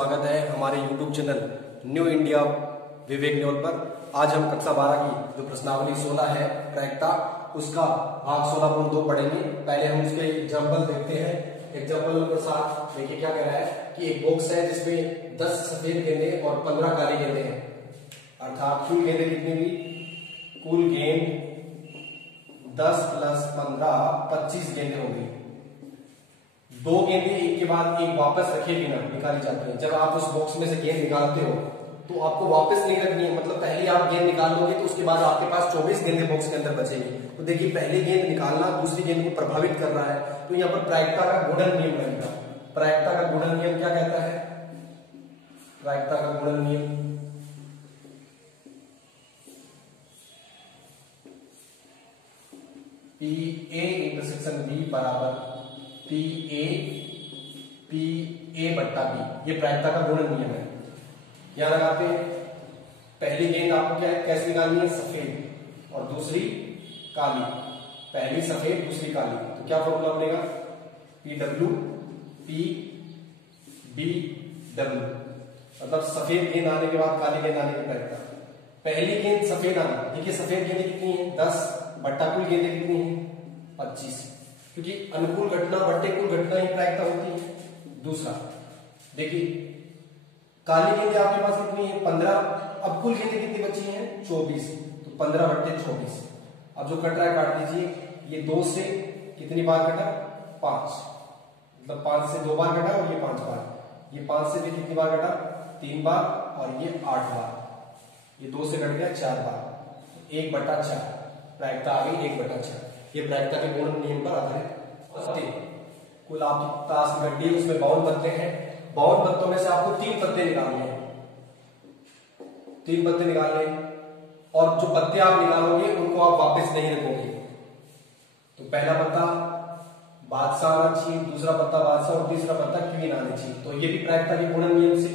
स्वागत है हमारे YouTube चैनल न्यू इंडिया विवेक न्यूज पर। आज हम कक्षा 12 की जो प्रश्नावली 16 है प्रायिकता, उसका भाग 16.2 पढ़ेंगे। पहले हम उसके एग्जाम्पल देखते हैं। एग्जाम्पल नंबर 7 देखिए क्या कह रहा है कि एक बॉक्स है जिसमें 10 सफेद गेंदे और 15 काले गेंदे हैं, अर्थात कुल गेंदे कितनी हुई, कुल गेंद 10 + 15 25 गेंदे हो गई। दो गेंदें एक के बाद एक वापस रखे बिना निकाली जाती हैं। जब आप उस बॉक्स में से गेंद निकालते हो तो आपको वापस नहीं रखनी है, मतलब पहले आप गेंद निकाल लोगे तो उसके बाद आपके पास 24 गेंदें बॉक्स के अंदर बचेगी। तो देखिए पहले गेंद निकालना दूसरी गेंद को प्रभावित कर रहा है, तो यहाँ पर प्रायिकता का गुणन नियम बनेगा। प्रायिकता का गुणन नियम क्या कहता है? प्रायिकता का गुणन नियम PA इंटरसेक्शन B बराबर PA/B, ये प्रायिकता का गुणन नियम है। यहां लगाते हैं, पहली गेंद आपको क्या है, कैसे निकालनी है, सफेद और दूसरी काली। पहली सफेद दूसरी काली, तो क्या फॉर्मूला बनेगा, PW PBW, मतलब सफेद गेंद आने के बाद काली गेंद आने की प्रायिकता। पहली गेंद सफेद आना, देखिए सफेद गेंदें कितनी है 10 बट्टा कुल गेंदें कितनी है 25, क्योंकि अनुकूल घटना बट्टे कुल घटना ही प्रायिकता होती है। दूसरा देखिए काली गेंदें आपके पास कितनी है 15, अब कुल गेंदें कितनी बची हैं 24, तो 15/24। अब जो कट रहा है काट दीजिए, ये 2 से कितनी बार कटा 5, मतलब 5 से 2 बार कटा और ये 5 बार, ये 5 से भी कितनी बार कटा 3 बार और ये 8 बार, ये 2 से कट गया 4 बार, 1/4 प्रायिकता आ गई 1/4। ये प्रायिकता के गुणन नियम पर आधारित। कुल आपकी ताश की गड्डी, उसमें 52 पत्ते हैं। 52 पत्तों में से आपको 3 पत्ते निकालने हैं, 3 पत्ते निकालने हैं, और जो पत्ते आप निकालोगे उनको आप वापस नहीं रखोगे। तो पहला पत्ता बादशाह आना चाहिए, दूसरा पत्ता बादशाह और तीसरा पत्ता क्वीन आनी चाहिए। तो ये भी प्रायिकता के गुणन नियम से,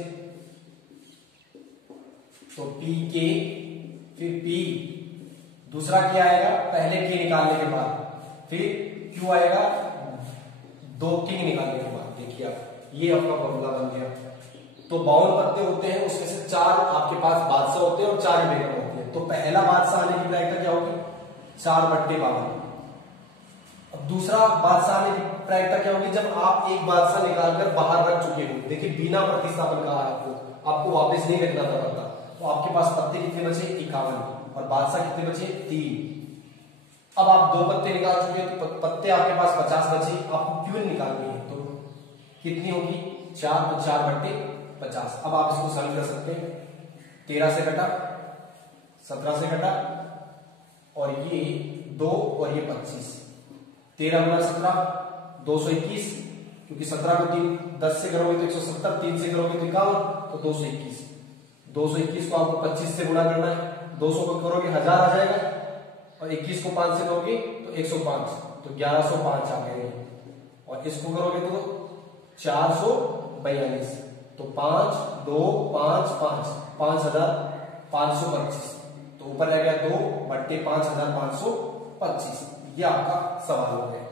तो PK फिर P, दूसरा क्या आएगा पहले K निकालने के बाद, फिर Q आएगा 2 किंग निकालने के बाद। देखिए आप, ये आपका फॉर्मूला बन गया। तो 52 पत्ते होते हैं, उसमें से 4 आपके पास बादशाह होते हैं और 4 बेगम होती है। तो पहला बादशाह आने की प्रायिकता क्या होगी 4/52। अब दूसरा बादशाह आने की प्रायिकता क्या होगी, जब आप एक बादशाह निकालकर बाहर रख चुके हो। देखिए बिना प्रतिस्थापन का आपको वापस नहीं रखना था पत्ता, तो आपके पास पत्ते कितने बचे 51 और बादशाह कितने बचे 3। अब आप 2 पत्ते निकाल चुके हैं, तो पत्ते आपके पास 50 बचे, आपको क्वीन निकालनी है, तो कितनी होगी 4, तो 4/50। अब आप इसको सॉल्व कर सकते हैं, 13 से कटा, 17 से कटा, और ये 2 और ये 25, 13 × 17 221, क्योंकि 17 को 10 से करोगे तो 170, 3 से करोगे तो 51, तो 221। 221 को आपको 25 से गुणा करना है, 200 को करोगे 1000 आ जाएगा, और 21 को 5 से करोगे तो 105, तो 1105 आ गए। और इसको करोगे तो 442, तो 5 2 5 5 5525, तो ऊपर रह गया 2/5525। ये आपका सवाल हो गया।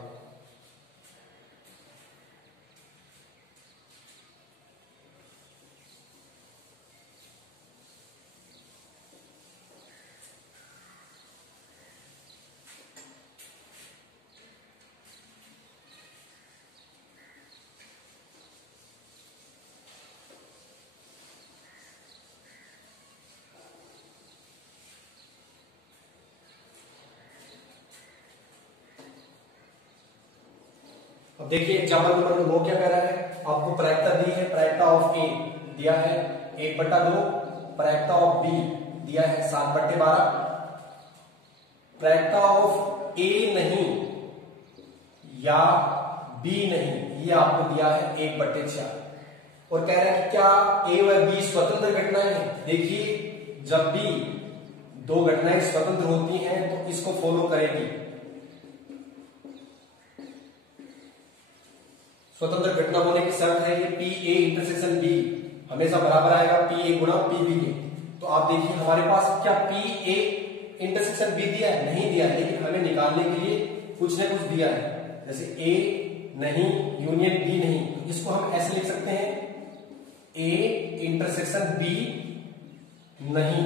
अब देखिए एग्जाम्पल नंबर 9 क्या कह रहा है, आपको प्रायिकता दी है, प्रायिकता ऑफ A दिया है 1/2, प्रायिकता ऑफ B दिया है 7/12, प्रायिकता ऑफ A नहीं या B नहीं, ये आपको दिया है 1/4, और कह रहा है कि क्या A व B स्वतंत्र घटनाएं हैं। देखिए जब भी 2 घटनाएं स्वतंत्र होती हैं तो इसको फॉलो करेगी। स्वतंत्र घटना होने की शर्त है कि PA इंटरसेक्शन B हमेशा बराबर आएगा PA × PB के। तो आप देखिए हमारे पास क्या PA इंटरसेक्शन B दिया है, नहीं दिया है, लेकिन हमें निकालने के लिए कुछ न कुछ दिया है। जैसे A नहीं यूनियन B नहीं, इसको हम ऐसे लिख सकते हैं ए इंटरसेक्शन बी नहीं,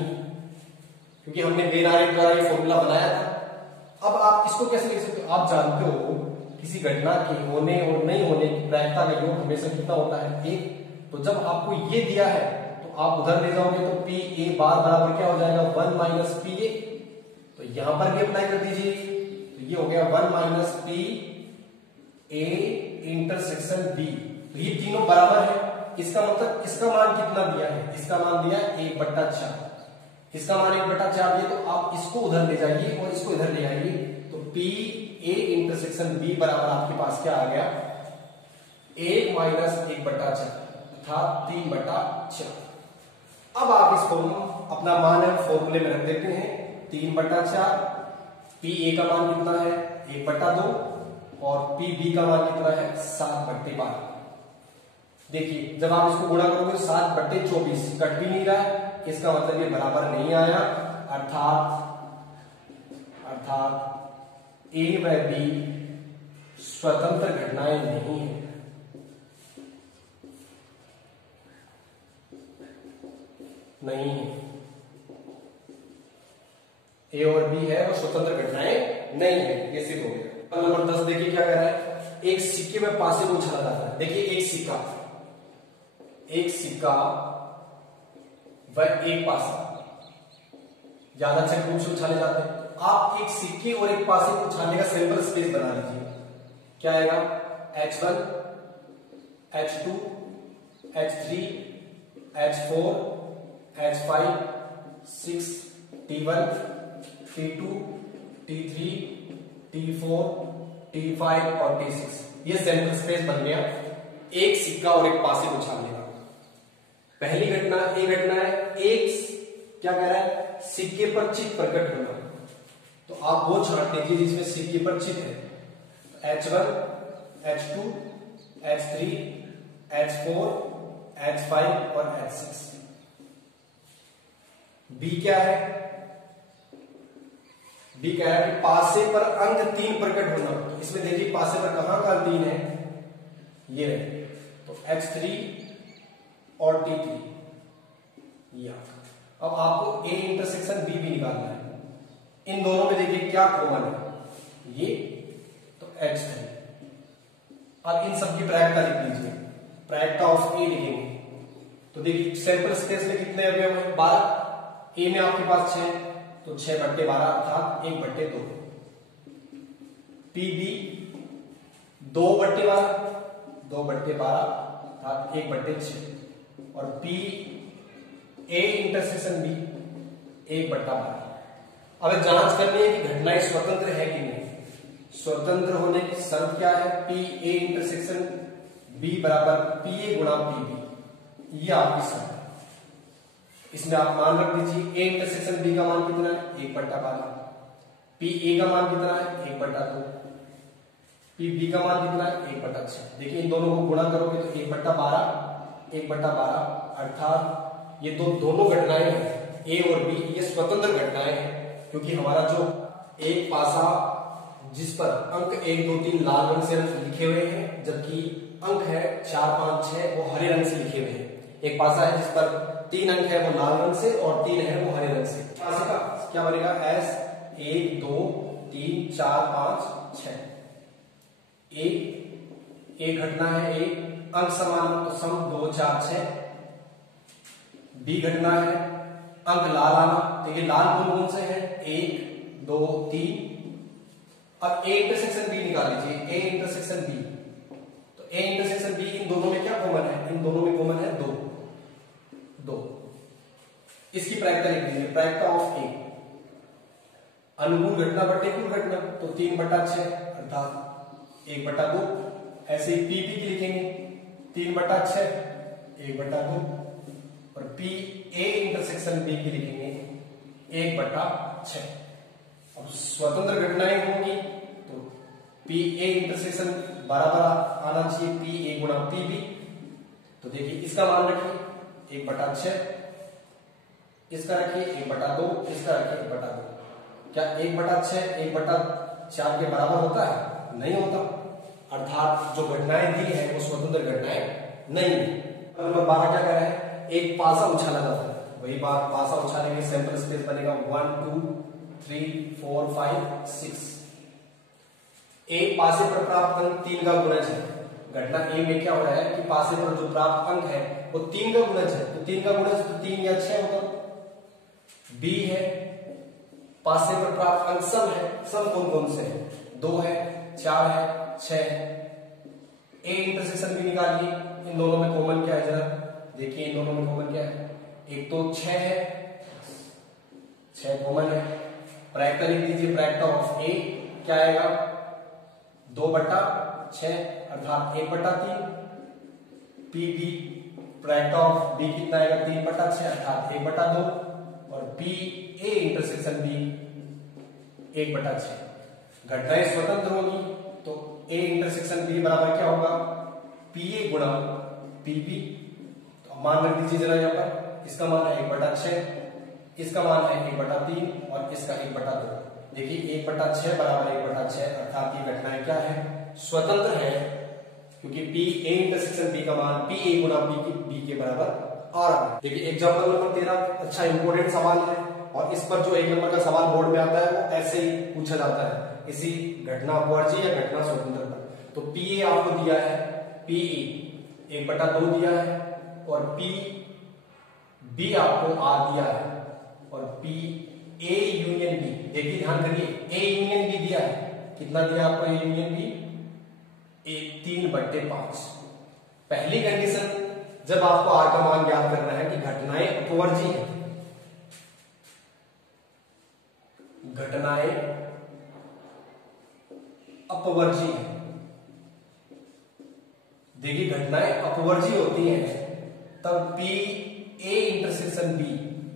क्योंकि हमने वेन आरेख द्वारा ये फॉर्मूला बनाया था। अब आप इसको कैसे लिख सकते हो? आप जानते हो किसी घटना के होने और नहीं होने की प्रायिकता का योग हमेशा कितना होता है? एक। तो जब आपको ये दिया है तो आप उधर ले जाओगे तो पी ए बार बराबर क्या हो जाएगा? 1 माइनस पी ए। तो यहां पर भी अप्लाई कर दीजिए, तो ये हो गया 1 minus P A intersection B. तो ये तीनों बराबर है। इसका मतलब इसका मान कितना दिया है? इसका मान दिया 1/4। इसका मान 1/4 दिया, तो आप इसको उधर ले जाइए और इसको इधर ले आइए, तो पी ए इंटरसेक्शन बी बराबर आपके पास क्या आ गया? 1 माइनस 1/4 अर्थात 3/4। अब आप इसको अपना मान फॉर्मूले में रख देते हैं। 3/4 पी ए का मान कितना है? 1/2 और पी बी का मान कितना है? 7/12। देखिए जब आप इसको गुणा करोगे 7/24 कट भी नहीं रहा है, इसका मतलब ये बराबर नहीं आया, अर्थात ए व बी स्वतंत्र घटनाएं नहीं है। नहीं है, ए और बी है वो स्वतंत्र घटनाएं नहीं है, ये सिद्ध हो गया। नंबर 10 देखिए क्या कह रहा है? एक सिक्के में पासे को उछाला जाता है। देखिए एक सिक्का व एक पासा ज्यादा अच्छे रूप से उछाले जाते हैं। आप एक सिक्के और एक पासे को उछालने का सैंपल स्पेस बना लीजिए। क्या आएगा? H1, H2, H3, H4, H5, 6, T1, T2, T3, T4, T5 और T6। ये सैंपल स्पेस बन गया एक सिक्का और एक पासे को उछालने का। पहली घटना है एक क्या कह रहा है? सिक्के पर चित्र प्रकट होना। तो आप वो छांट लीजिए जिसमें सिक्के पर चित्र है। H1, H2, H3, H4, H5 और H6। बी क्या है? बी कह रहा है कि पासे पर अंक 3 प्रकट होना। इसमें देखिए पासे पर कहां 3 है? ये रहे। तो H3 और T3 ये। अब आपको ए इंटरसेक्शन बी भी निकालना है। इन दोनों में देखिए क्या कॉमन है? ये तो H3। अब इन सब की प्रायिकता लिख लीजिए। प्रायिकता ऑफ ए लिखेंगे तो देखिए सैंपल स्पेस में कितने अवयव है? 12। ए में आपके पास 6, तो 6/12 अर्थात 1/2। पी बी 2/12, 2/12 अर्थात 1/6 और पी ए इंटरसेक्शन बी 1/12। अब जांच करनी है कि घटनाएं स्वतंत्र है कि नहीं। स्वतंत्र होने की शर्त क्या है? पी ए इंटरसेक्शन बी बराबर पी ए गुणा पी बी, ये आपकी शर्त है। इसमें आप मान रख दीजिए। ए इंटरसेक्शन बी का मान कितना है? 1/12। पी ए का मान कितना है? 1/2। पी बी का मान कितना है? 1/6। देखिए इन दोनों को गुणा करोगे तो 1/12 अर्थात ये दोनों घटनाएं हैं ए और बी, ये स्वतंत्र घटनाएं हैं, क्योंकि हमारा जो एक पासा जिस पर अंक 1 2 3 लाल रंग से लिखे हुए हैं, जबकि अंक है 4 5 6 वो हरे रंग से लिखे हुए हैं। एक पासा है जिस पर 3 अंक है वो लाल रंग से और 3 है वो हरे रंग से। पासे का क्या बनेगा? S 1 2 3 4 5 6। एक घटना है, एक अंक समान तो सम 2 4 6। बी घटना है अंक लाल आना, तो ये लाल कौन से हैं? 1 2 3। अब ए इंटरसेक्शन बी निकाल लीजिए। ए इंटरसेक्शन बी, तो ए इंटरसेक्शन बी इन दोनों में क्या कॉमन है? इन दोनों में कॉमन है 2। इसकी प्रायिकता लिख लीजिए। प्रायिकता ऑफ ए अनुकूल घटना प्रतिकूल घटना, तो 3/6 अर्थात 1/2। ऐसे ही पी बी की लिखेंगे 3/6 1/2 और पी ए इंटरसेक्शन बी की लिखेंगे 1/6। अब स्वतंत्र घटनाएं होंगी तो पी ए इंटरसेक्शन बराबर आना चाहिए पी ए गुणा पी बी। तो देखिए इसका मान रखिए 1/6, इसका रखिए 1/2, इसका रखिए 1/2। क्या 1/6 1/4 के बराबर होता है? नहीं होता, अर्थात जो घटनाएं दी है वो स्वतंत्र घटनाएं नहीं है। नंबर 12 क्या कह रहा है, एक पासा उछाला जाता है, वही बात, पासा उछालेंगे सैंपल स्पेस बनेगा 1 2 3 4 5 6। एक पासे पर प्राप्त अंक 3 का गुणज है। घटना ए में क्या हो रहा है कि पासे पर जो प्राप्त अंक है वो 3 का गुणज है, तो 3 का गुणज तो 3 या 6 होगा। बी है, पासे पर प्राप्त अंक सम है, सम कौन कौन से है, 2 है, 4 है, 6 है। ए इंटरसेक्शन भी निकालिए, इन दोनों में कॉमन क्या है जरा देखिए, इन दोनों में कॉमन क्या है, एक तो 6 है, 6 कॉमन है। प्रैक्टर लिख दीजिए, प्रैक्टर ऑफ ए क्या आएगा 2/6 अर्थात 1/3। पी बी प्रैक्टर ऑफ बी कितना आएगा 3/6 अर्थात 1/2। और पी ए इंटरसेक्शन बी 1/6। घटनाएं स्वतंत्र होगी तो ए इंटरसेक्शन बी बराबर क्या होगा, पी ए गुणा पी बी। तो मान रख दीजिए जरा यहाँ पर, इसका मान है 1/6, इसका मान है 1/3 और इसका 1/2। देखिए 1/6 बराबर 1/6 अर्थात ये घटनाएं क्या है, स्वतंत्र है, क्योंकि पी ए इंटरसेक्शन बी का मान पी ए गुणा बी के बराबर आ रहा है। देखिए एग्जाम्पल नंबर 13 अच्छा इंपोर्टेंट सवाल है, और इस पर जो 1 नंबर का सवाल बोर्ड में आता है वो ऐसे ही पूछा जाता है, इसी घटना अपवर्जी या घटना स्वतंत्र पर। तो पी ए आपको दिया है, पी ए 1/2 दिया है, और पी बी आपको आर दिया है, और पी ए यूनियन बी, देखिए ध्यान करिए ए यूनियन बी दिया है, कितना दिया आपको ए यूनियन बी 3/5। पहली कंडीशन जब आपको आर का मान ज्ञात करना है कि घटनाएं अपवर्जी है, घटनाएं अपवर्जी है। देखिए घटनाएं अपवर्जी होती हैं तब पी ए इंटरसेक्शन बी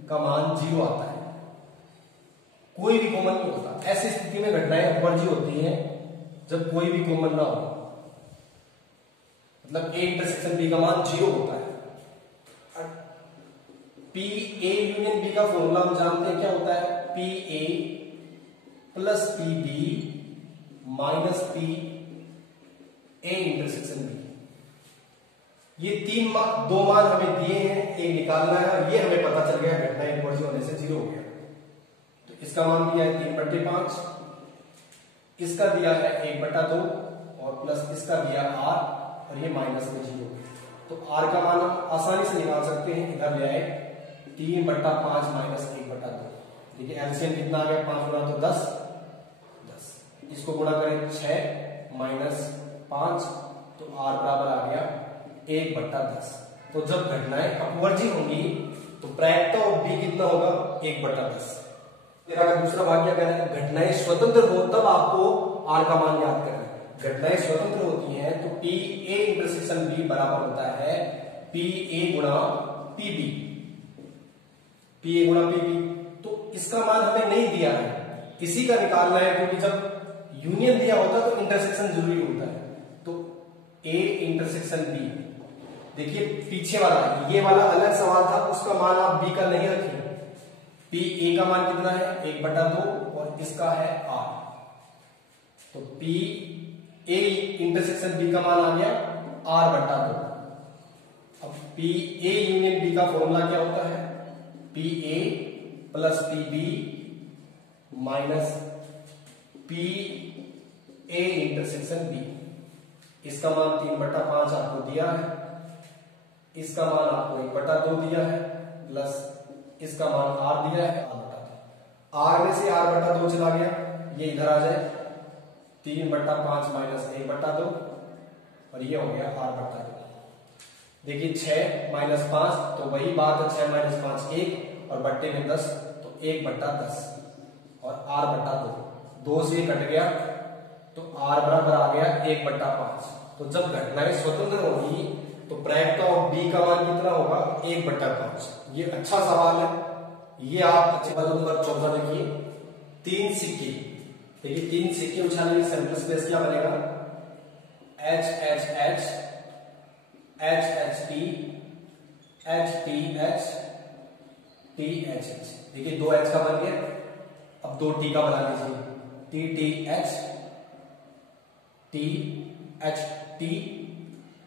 का मान 0 आता है, कोई भी कॉमन नहीं होता। ऐसी स्थिति में घटनाएं अपवर्जी होती हैं जब कोई भी कॉमन ना हो, मतलब ए इंटरसेक्शन बी का मान 0 होता है। पी ए यूनियन बी का फॉर्मूला हम जानते हैं क्या होता है, P A plus P B minus P A intersection B. ये दो मान हमें दिए हैं, एक निकालना है, और ये हमें पता चल गया घटना अपवर्जी होने से 0 हो गया। तो इसका मान दिया है 3/5, इसका दिया है 1/2 और प्लस इसका दिया आर, और ये माइनस में 0। तो आर का मान हम आसानी से निकाल सकते हैं, इधर ले आए 3/5 माइनस 1/2। देखिए एलसीएम कितना आ गया, 5 गुना तो 10, इसको गुणा करें 6 माइनस 5, तो आर बराबर आ गया 1/10। तो जब घटनाएं अपवर्जी होंगी तो प्रैक्टर ऑफ बी कितना होगा 1/10। तेरा दूसरा भाग क्या कहना है, घटनाएं स्वतंत्र हो तब आपको आर का मान याद करना है। घटनाएं स्वतंत्र होती हैं तो पी ए इंटरसेक्शन बी बराबर होता है पी ए गुणा पी बी, पी ए गुणा पी बी। तो इसका मान हमें नहीं दिया है, इसी का निकालना है, क्योंकि जब यूनियन दिया होता है तो इंटरसेक्शन जरूरी होता है। तो ए इंटरसेक्शन बी, देखिए पीछे वाला ये वाला अलग सवाल था, उसका मान आप बी का नहीं रखें। पी ए का मान कितना है 1/2 और इसका है आर, तो पी ए इंटरसेक्शन बी का मान आ गया r/2। अब पी ए यूनियन बी का फॉर्मूला क्या होता है, P A plus P B minus P A intersection B. इसका मान 3/5 आपको दिया है, इसका मान आपको 1/2 दिया है, प्लस इसका मान r दिया है r/2। r में से r/2 चला गया, ये इधर आ जाए 3/5 माइनस 1/2, और ये हो गया r/2। देखिए 6 माइनस 5 तो वही बात है, 6 माइनस 5 1, और बट्टे में 10 तो 1/10 और r/2, 2 से कट गया तो r बराबर आ गया 1/5। तो जब घटनाएं स्वतंत्र होगी तो प्रैक्टर ऑफ बी का मान कितना होगा 1/5। ये अच्छा सवाल है, ये आप अच्छे बात नंबर 14 देखिए, 3 सिक्के, देखिए 3 सिक्के उछालेंगे, सेंट्रल स्पेस क्या बनेगा H H H H H T H T H T H H। देखिए 2 H का बन गया, अब 2 T का बना लीजिए, T T H T H T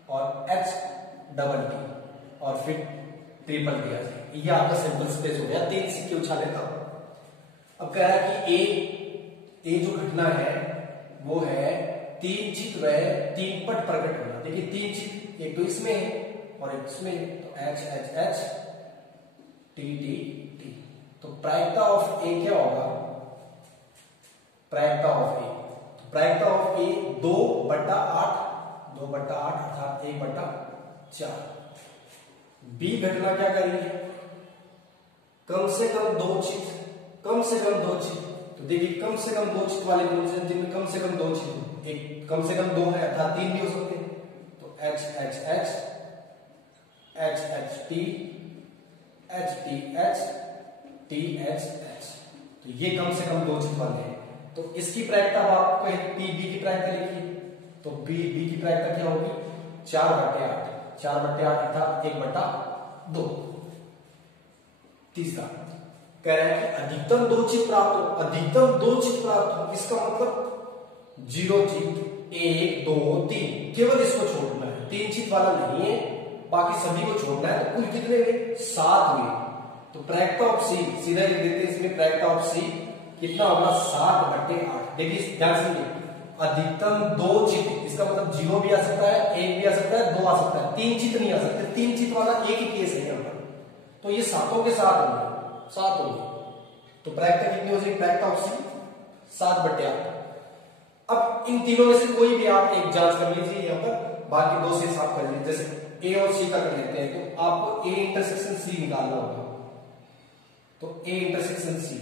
और H डबल T। और फिर ट्रिपल दिया जाए। ये आपका सिंपल स्पेस हो गया, 3 सिक्के उछाले था। अब कह रहा है कि ए जो घटना है वो है 3 चित व 3 पट प्रकट होना। देखिए 3 चित, एक तो इसमें है और एक इसमें, तो H H H T T T. तो प्रायिकता ऑफ ए क्या होगा? प्रायिकता ऑफ ए, तो प्रायिकता ऑफ ए 2/8, 2/8 अर्थात 1/4। बी घटना क्या करेगी? कम से कम 2 चित, कम से कम 2 चित। तो देखिए कम से कम 2 चित वाले कौन से, जिनमें कम से कम 2 चित हो, एक कम से कम 2 है अर्थात 3 भी हो सकते हैं। तो H H H, H H T, H T H, T H H. तो ये कम से कम 2 चित वाले हैं। तो इसकी प्रायिकता आपको पी बी की प्रायिकता लिखी, तो बी की प्रायिकता क्या होगी? 4/8, 4/8 अर्थात 1/2। तीसरा कह रहा है कि अधिकतम 2 चित प्राप्त हो, अधिकतम 2 चित प्राप्त हो, इसका मतलब 0 चित, 1 2 3, केवल इसको छोड़ना है, 3 चित वाला नहीं है, बाकी सभी को छोड़ना है। तो कुल कितने हुए? 7 हुए। तो प्रायिकता ऑफ सी सीधा लिख देते हैं इसमें, प्रायिकता ऑफ सी कितना होगा? 7/8। देखिए ध्यान से, अधिकतम 2 चित, इसका मतलब 0 भी आ सकता है, 1 भी आ सकता है, 2 आ सकता है, 3 चित नहीं आ सकते। 3 चित वाला एक ही केस है यहाँ पर, तो ये 7 के 7 होंगे, 7 होंगे। तो प्रायिकता कितनी हो जाएगी? प्रायिकता ऑफ सी 7/8। अब इन तीनों में से कोई भी आप एक जांच कर लीजिए यहाँ पर, बाकी 2 से साफ कर लीजिए। जैसे ए और सी का कर लेते हैं, तो आपको ए इंटरसेक्शन सी निकालना होगा। तो ए इंटरसेक्शन सी,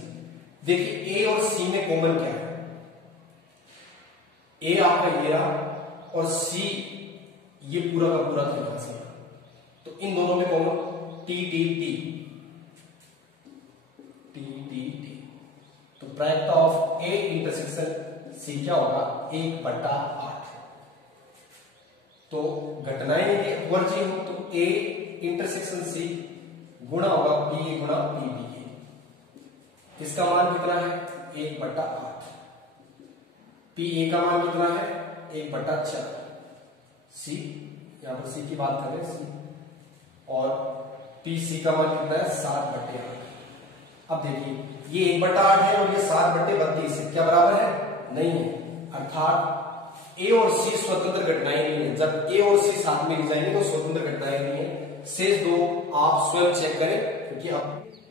देखिए ए और सी में कॉमन क्या है? ए आपका ये रहा और सी ये पूरा का पूरा तरीका से। तो इन दोनों में common T T T T T T. तो प्रायिकता ऑफ ए इंटरसेक्शन सी क्या होगा? 1/8। तो घटनाएं यदि वर्जी हो तो ए इंटरसेक्शन सी गुणा होगा पी गुणा पी बी के। इसका मान कितना है? 1/8। पी ए का मान कितना है? 1/4। सी, यहां पर सी की बात कर रहे हैं, सी, और पी सी का मान कितना है? 7/8। अब देखिए ये 1/8 है और ये 7/32 है, क्या बराबर है? नहीं है। अर्थात ए और सी स्वतंत्र घटनाएं नहीं है। जब ए और सी साथ में जाएंगे तो स्वतंत्र घटनाएं नहीं है। शेष 2 आप स्वयं चेक करें, क्योंकि अब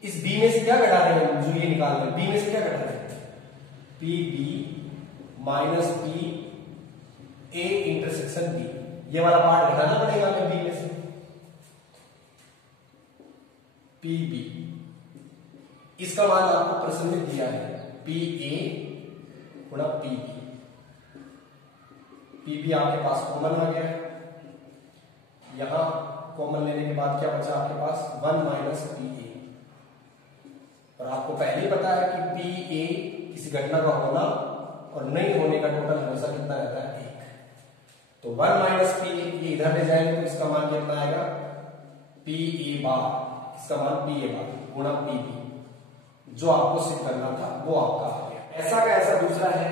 इस बी में से क्या घटा रहे हैं जो ये निकाल रहे हैं? बी में से क्या घटा रहे हैं? P B minus P A intersection B, ये वाला पार्ट घटाना पड़ेगा हमें बी में से। पी बी, इसका मान आपको प्रश्न में दिया है, पी ए गुणा पी बी। पी बी आपके पास कॉमन आ गया है, यहां कॉमन लेने के बाद क्या बचा आपके पास? 1 माइनस पी ए। और आपको पहले ही पता है कि पी ए किसी घटना का होना और नहीं होने का टोटल हमेशा कितना रहता है? 1। तो 1 माइनस पी ए, ये इधर ले जाएंगे तो इसका मान कितना आएगा? पी ए बार, इसका मान पी ए बार गुणा पी बी। जो आपको सिद्ध करना था वो आपका आ गया। ऐसा का ऐसा दूसरा है,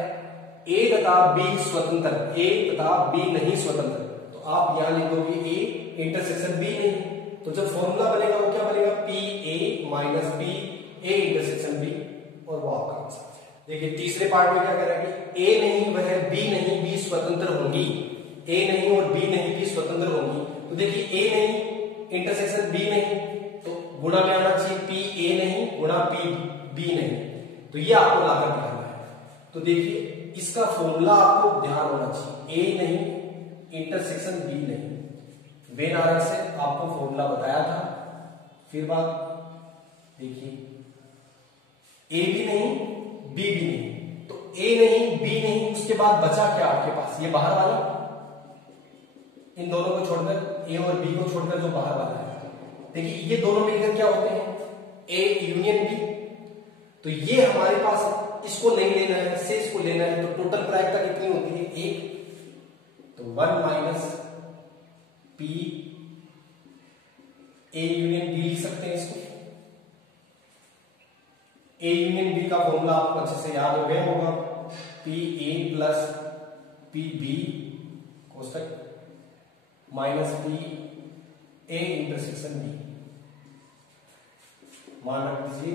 ए तथा बी स्वतंत्र, ए तथा बी नहीं स्वतंत्र। तो आप यहां लिखोगे ए इंटरसेक्शन बी नहीं, तो जब फॉर्मूला बनेगा वो क्या बनेगा? P A minus B A intersection B, और वो आपका आंसर है। देखिए तीसरे पार्ट में क्या करेंगे? ए नहीं वह बी नहीं, बी स्वतंत्र होंगी। ए नहीं और बी नहीं, बी स्वतंत्र होंगी। तो देखिए ए नहीं इंटरसेक्शन बी नहीं, तो गुणा में आना चाहिए पी ए नहीं गुणा पी बी नहीं। तो ये आपको लाकर दिखाना है। तो देखिए इसका फॉर्मूला आपको ध्यान होना चाहिए, ए नहीं इंटरसेक्शन बी नहीं। वेन आरक से आपको फॉर्मूला बताया था। फिर बात देखिए, ए भी नहीं बी भी नहीं, तो ए नहीं बी नहीं, उसके बाद बचा क्या आपके पास? ये बाहर वाला, इन दोनों को छोड़कर, ए और बी को छोड़कर जो बाहर वाला है, देखिए ये दोनों मिलकर क्या होते हैं? A union B. तो ये हमारे पास है, इसको नहीं लेना है, शेष को लेना है। तो टोटल प्रायिकता कितनी होती है? 1। तो 1 minus P A union B लिख सकते हैं इसको। ए यूनियन बी का फॉर्मूला आपको अच्छे से याद हो गया होगा, P A plus P B कोष्टक minus P A intersection B. मान रख दीजिए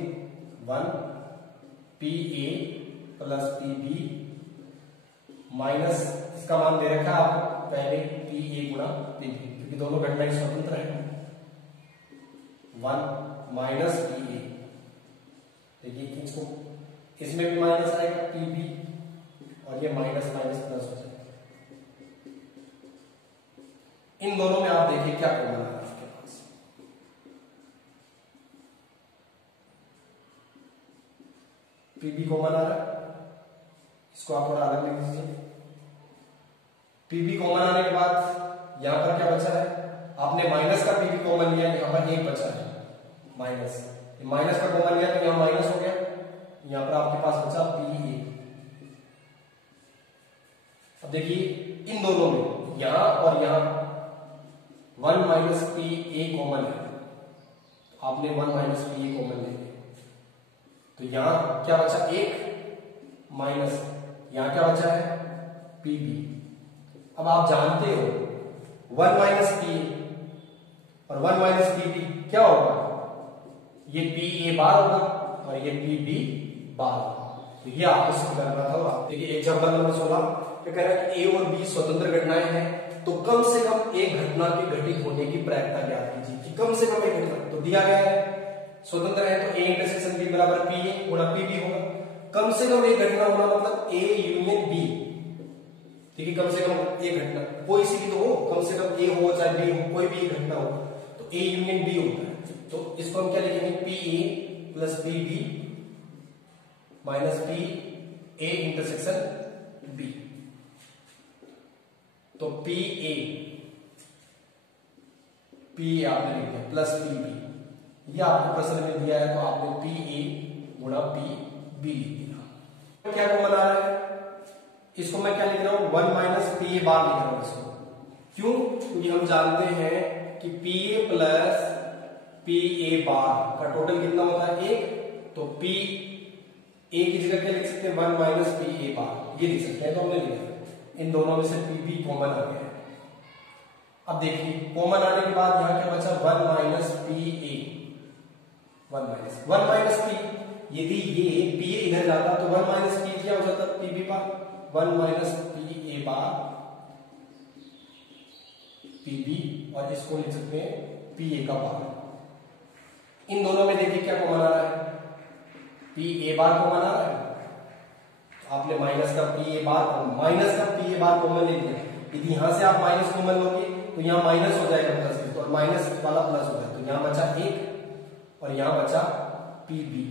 1 P A plus P B minus इसका मान दे रखा है आपको पहले पी ए गुणा पी बी, क्योंकि दोनों घटनाएं स्वतंत्र है। 1 माइनस पी ए, देखिए इसको इसमें भी माइनस आएगा पी बी और ये माइनस माइनस प्लस हो जाएगा। इन दोनों में आप देखिए क्या कॉमन आ रहा है आपके पास। पीबी कॉमन आ रहा है, इसको आप थोड़ा अलग लिख दीजिए। पीबी कॉमन आने के बाद यहां पर क्या बचा है, आपने माइनस का पीबी कॉमन लिया, यहां पर एक बचा है माइनस, माइनस का कॉमन लिया तो यहां माइनस हो गया, यहां पर आपके पास बचा पी ए। अब देखिए इन दोनों में यहां और यहां 1 माइनस पी ए कॉमन है, आपने 1 माइनस पी ए कॉमन ले लिया, तो यहां क्या बचा एक माइनस, यहां क्या बचा है पी बी। अब आप जानते हो 1 माइनस पी और 1 माइनस पी बी क्या होगा, ये पी ए बार होगा और ये पी बी बार होगा। तो ये आपको सिद्ध करना था। देखिए एग्जाम्पल नंबर 16 क्या कह रहा है कि ए और बी स्वतंत्र घटनाएं हैं, तो कम से कम एक घटना के घटित होने की प्रायिकता ज्ञात कीजिए कि कम से कम एक घटना। तो दिया गया है स्वतंत्र है तो ए इंटरसेक्शन बी बराबर पी ए गुणा पी बी होगा। कम से कम एक घटना होना मतलब ए यूनियन बी, ठीक है, कम से कम एक घटना, कोई सी भी तो हो, कम से कम ए हो चाहे बी हो, कोई भी एक घटना हो तो ए यूनियन बी होता है। तो इसको हम क्या लिखेंगे, P A plus P B minus P A intersection B. तो पी ए आपने लिख दिया प्लस पी बी, ये आपको प्रश्न में दिया है तो आपने पी ए गुणा पी बी लिख दिया। क्या कॉमन आ रहा है, इसको मैं क्या लिख रहा हूं 1 माइनस पी ए बार लिख रहा हूं इसको, क्यों, क्योंकि हम जानते हैं कि P A plus P A bar का टोटल कितना होता है एक, तो पी ए की जगह क्या लिख सकते हैं 1 माइनस पी ए बार, ये लिख सकते हैं, तो हमने लिखा इन दोनों में से पी बी कॉमन आ गया है। अब देखिए कॉमन आने के बाद यहां क्या बचा 1 माइनस पी ए, 1 माइनस पी, यदि ये पी ए इधर जाता तो 1 माइनस पी क्या हो जाता P B bar, 1 minus P A bar P B, और इसको लिख सकते हैं पी ए का बार। इन दोनों में देखिए क्या कॉमन आ रहा है, पी ए बार कॉमन आ रहा है, आपने माइनस का पी ए बार कॉमन ले लिया। यदि यहां से आप माइनस कॉमन लोगे तो यहां माइनस हो जाएगा प्लस में, तो माइनस वाला प्लस हो जाएगा, तो यहां बचा एक और यहां बचा पी बी।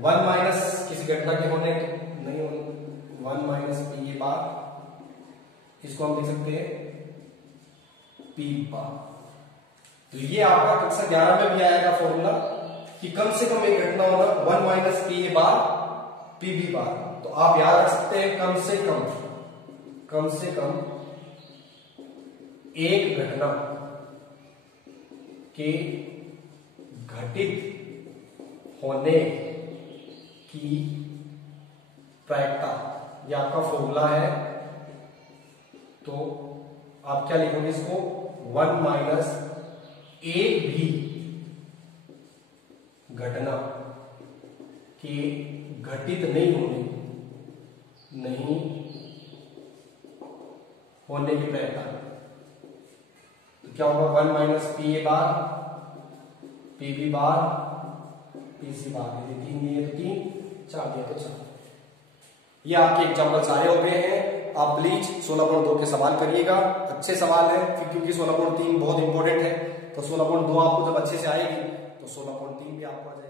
1 माइनस किसी घटना के होने नहीं होने, 1 माइनस पी ए बार, इसको हम लिख सकते हैं पी बार। तो ये आपका कक्षा 11 में भी आएगा फॉर्मूला कि कम से कम एक घटना होना 1 minus P A bar P B bar. तो आप याद रख सकते हैं कम से कम एक घटना के घटित होने की प्रायिकता, ये आपका फॉर्मूला है। तो आप क्या लिखोगे इसको 1 माइनस एक भी घटना के घटित नहीं होने की प्रायिकता, तो क्या होगा 1 minus P A bar P B bar P C bar, यदि 3 दिए तो 3, 4 दिए तो 4। ये आपके एग्जाम्पल सारे हो गए हैं। आप प्लीज 16.2 के सवाल करिएगा, अच्छे सवाल है क्योंकि 16.3 बहुत इंपॉर्टेंट है। तो 16.2 आपको जब अच्छे से आएगी तो 16.3 भी आपको आ जाएगी।